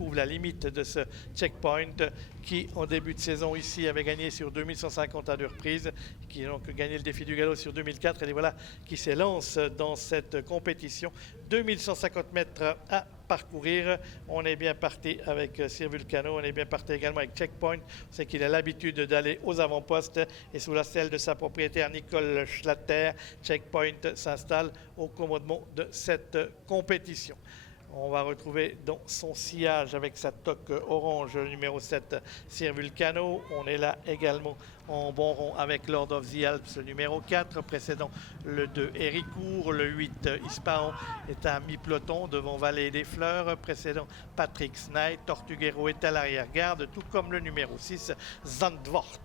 retrouve la limite de ce checkpoint qui, en début de saison ici, avait gagné sur 2150 à 2 reprises, qui a donc gagné le défi du galop sur 2004. Et les voilà qui s'élance dans cette compétition. 2150 mètres à parcourir. On est bien parti avec Sir Vulcano, on est bien parti également avec Checkpoint. On sait qu'il a l'habitude d'aller aux avant-postes et sous la selle de sa propriétaire Nicole Schlatter, Checkpoint s'installe au commandement de cette compétition. On va retrouver dans son sillage avec sa toque orange le numéro 7, Sir Vulcano. On est là également en bon rond avec Lord of the Alps, le numéro 4, précédant le 2, Héricourt. Le 8, Ispahan, est à mi-peloton devant Vallée des Fleurs, précédent Patrick Knight. Tortuguero est à l'arrière-garde, tout comme le numéro 6, Zandvoort.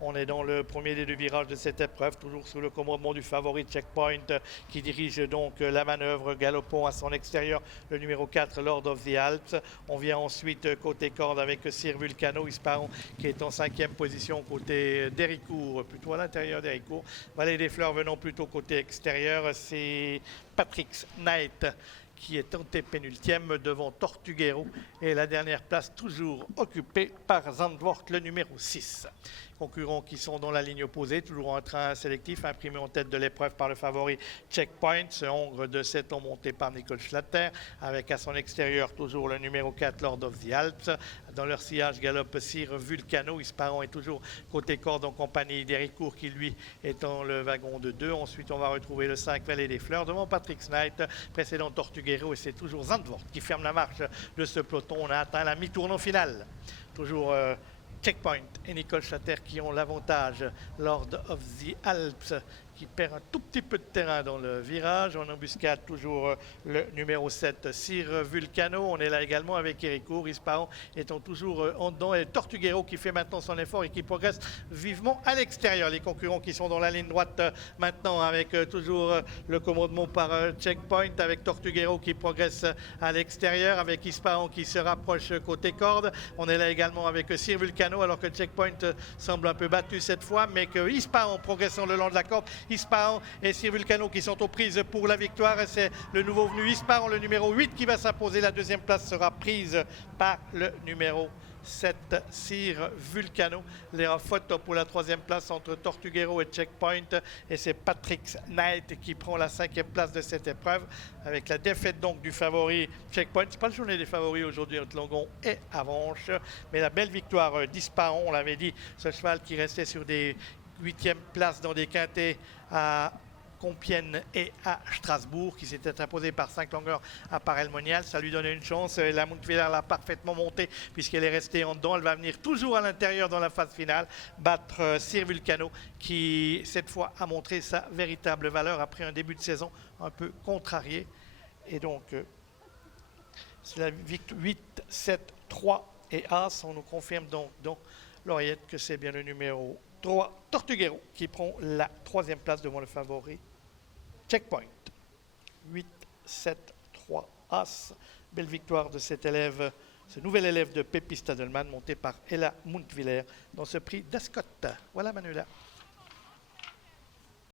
On est dans le premier des 2 virages de cette épreuve, toujours sous le commandement du favori Checkpoint, qui dirige donc la manœuvre, galopant à son extérieur le numéro 4, Lord of the Alps. On vient ensuite côté corde avec Sir Vulcano, Ispahan, qui est en 5e position côté d'Héricourt, plutôt à l'intérieur d'Héricourt. Vallée des Fleurs venant plutôt côté extérieur, c'est Patrick Knight qui est antépénultième devant Tortuguero, et la dernière place toujours occupée par Zandvoort, le numéro 6. Concurrents qui sont dans la ligne opposée, toujours en train sélectif, imprimé en tête de l'épreuve par le favori Checkpoint, ce Hongre de 7 ans monté par Nicole Schlatter, avec à son extérieur toujours le numéro 4, Lord of the Alps. Dans leur sillage galope Sir Vulcano. Ispahan est toujours côté corde en compagnie d'Héricourt, qui lui est dans le wagon de 2. Ensuite, on va retrouver le 5, Vallée des Fleurs, devant Patrick Knight, précédent Tortuguero, et c'est toujours Zandvoort qui ferme la marche de ce peloton. On a atteint la mi-tournant finale. Toujours Checkpoint et Nicole Schlatter qui ont l'avantage. Lord of the Alps qui perd un tout petit peu de terrain dans le virage. En embuscade, toujours le numéro 7, Sir Vulcano. On est là également avec Héricourt. Ispahan étant toujours en dedans. Et Tortuguero qui fait maintenant son effort et qui progresse vivement à l'extérieur. Les concurrents qui sont dans la ligne droite maintenant, avec toujours le commandement par Checkpoint, avec Tortuguero qui progresse à l'extérieur, avec Ispahan qui se rapproche côté corde. On est là également avec Sir Vulcano, alors que Checkpoint semble un peu battu cette fois, mais que Ispahan progressant le long de la corde. Ispahan et Sir Vulcano qui sont aux prises pour la victoire, et c'est le nouveau venu Ispahan, le numéro 8, qui va s'imposer. La 2e place sera prise par le numéro 7, Sir Vulcano. Les photos pour la 3e place entre Tortuguero et Checkpoint, et c'est Patrick Knight qui prend la 5e place de cette épreuve, avec la défaite donc du favori Checkpoint. C'est pas la journée des favoris aujourd'hui entre Langon et Avanches, mais la belle victoire d'Ispahan. On l'avait dit, ce cheval qui restait sur des 8e places dans des quintets à Compiègne et à Strasbourg, qui s'était imposé par 5 longueurs à Parelmonial. Ça lui donnait une chance. La Monteviller l'a parfaitement montée puisqu'elle est restée en dedans. Elle va venir toujours à l'intérieur dans la phase finale, battre Sir Vulcano, qui cette fois a montré sa véritable valeur après un début de saison un peu contrarié. Et donc c'est la 8, 7, 3 et As. On nous confirme donc dans l'oreillette que c'est bien le numéro 3, Tortuguero, qui prend la 3e place devant le favori Checkpoint. 8, 7, 3, As. Belle victoire de cet élève, ce nouvel élève de Peppi Stadelmann, monté par Ella Monteviller dans ce prix d'Ascot. Voilà Manuela.